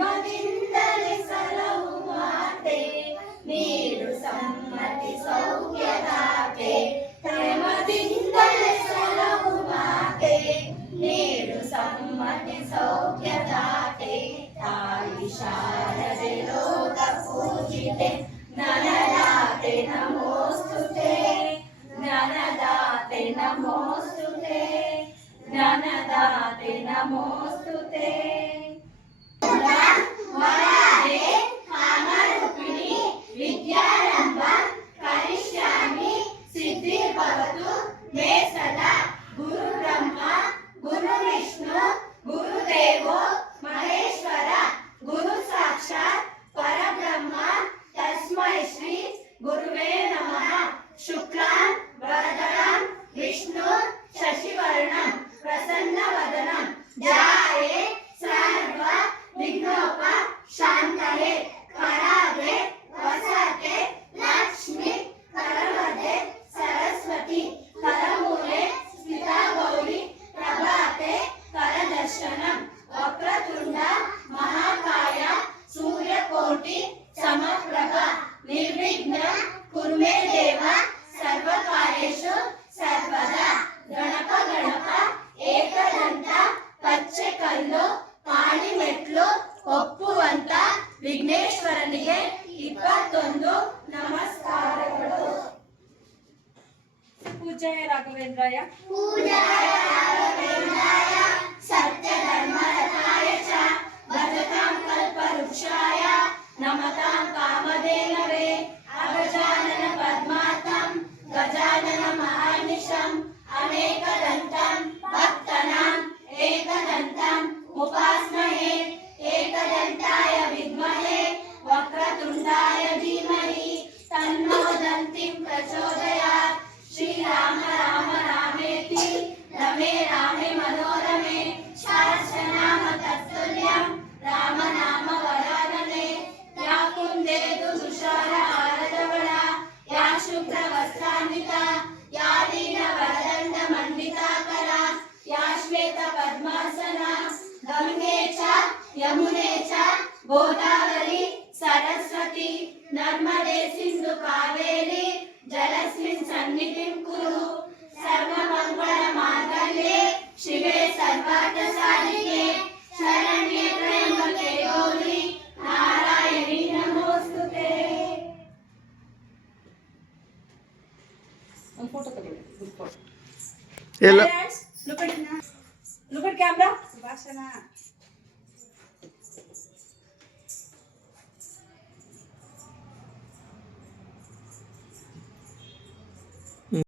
ಪ್ರೇಮದಿಂದಲೇ ಸಲಹು ಮಾತೆ ನೀಡು ಸಮ್ಮತಿ ಸೌಖ್ಯದಾತೆ ಪ್ರೇಮದಿಂದಲೇ ಸಲಹು ಮಾತೆ ನೀಡು ಸಮ್ಮತಿ ಸೌಖ್ಯದಾತೆ ತಾಯಿ ಶಾರದೆ ಲೋಕ ಪೂಜಿತೆ ಜ್ಞಾನದಾತೆ ನಮೋಸ್ತುತೆ ಜ್ಞಾನದಾತೆ ನಮೋಸ್ತುತೆ ಜ್ಞಾನದಾತೆ ನಮೋಸ್ತುತೆ ವರಾದೆ ಕಾಮರೂಪಿಣಿ ವಿದ್ಯಾರಂಭ ಕರಿಷ್ಯಾಮಿ ಸಿದ್ಧಿರ್ಭವತು ಮೇ ಸದಾ ಗುರು ಬ್ರಹ್ಮ ಗುರು ವಿಷ್ಣು ಗುರುದೇವೋ ಮಹೇಶ್ವರ ಗುರು ಸಾಕ್ಷಾತ್ ಪರಬ್ರಹ್ಮ ತಸ್ಮೈ ಶ್ರೀ ಗುರುವೇ ನಮಃ ಶುಕ್ಲಾಂ ವರದರಂ ವಿಷ್ಣು ಶಶಿವರ್ಣಂ ಪ್ರಸನ್ನವದನಂ ಧ್ಯಾಯೇ ಸರ್ವ ವಿಘ್ನೋಪ ಶಾಂತಯೇ ಕರಾಗೆ ವಸತೆ ಲಕ್ಷ್ಮಿ ಕರವದೆ ಸರಸ್ವತಿ ಕರಮೂಲೆ ಸ್ಥಿತಾ ಗೌರಿ ಪ್ರಭಾತೆ ಕರದರ್ಶನಂ ವಕ್ರತುಂಡ ಮಹಾಕಾಯ ಸೂರ್ಯಕೋಟಿ ಸಮಪ್ರಭ ನಿರ್ವಿಘ್ನ ಕುರು ಮೇ ದೇವ ಸರ್ವಕಾರ್ಯೇಷು ಸರ್ವದಾ ಗಣಪ ಗಣಪ ಏಕದಂತ ಪಚ್ಚೆ ಕಲ್ಲು ಕಾಳಿಮೆಟ್ಲು ಒಪ್ಪುವಂತ ವಿಘ್ನೇಶ್ವರನಿಗೆ 21 ನಮಸ್ಕಾರಗಳು. ಪೂಜಾಯ ರಾಘವೇಂದ್ರಾಯ ಪೂಜಾಯ ರಾಘವೇಂದ್ರಾಯ ಸತ್ಯ ಧರ್ಮರತಾಯ ಚ ಭಜತಾಂ ಕಲ್ಪವೃಕ್ಷಾಯ ನಮತಾಂ ಕಾಮಧೇನವೇ ಅಗಜಾನನ ಪದ್ಮಾರ್ಕಂ ಗಜಾನನ ಮಹಾರ್ನಿಶಂ ಅನೇಕದಂತಂ ಭಕ್ತನಾಂ ಏಕದಂತಂ ಉಪಾಸ್ಮಹೇ ಏಕದಂತಾಯ ವಿದ್ಮಹೇ ವಕ್ರತುಂಡಾಯ ಧೀಮಹಿ ತನ್ನೋ ದಂತಿಂ ಪ್ರಚೋದಯಾತ್ ಶ್ರೀರಾಮ ರಾಮ ರಾಮೇತಿ ರಮೇ ರಾಮೇ ಮನೋರಮೆ ಸಹಸ್ರನಾಮ ತತ್ತುಲ್ಯಂ ರಾಮ ನಾಮ ವರಾನನೆ ಯಾ ಕುಂದೇದು ತುಷಾರ ಹಾರದವಳ ಯಾ ಶುಭ್ರ ವಸ್ತ್ರಾನ್ವಿತ ಯಾ ದೀನ ವರದಂಡ ಮಂಡಿತಾಕರ ಯಾ ಶ್ವೇತ ಪದ್ಮಾಸನ ಗಂಗೆ ಚ ಯಮುನೆ ಚ ಗೋದಾವರಿ ಸರಸ್ವತಿ ನರ್ಮದೆ ಸಿಂಧು ಕಾವೇರಿ ಜಲಸ್ಮಿನ್ ಸನ್ನಿಧಿಂ ಕುರು ಸರ್ವಮಂಗಳ ಮಾಂಗಲ್ಯೆ ಶಿವೆ ಸರ್ವಾರ್ಥ ಸಾಧಿಕೆ ಶರಣ್ಯೆ ತ್ರ್ಯಂಬಕೆ ಗೌರಿ ನಾರಾಯಣಿ ನಮೋಸ್ತುತೆ. ಒಂದು ಫೋಟೋ ತಗೊಳ್ಳಿ. ಎಲ್ಲ ಲುಕ್ ಅಟ್ ಕ್ಯಾಮ್ರಾ. ಸುಭಾಷಣ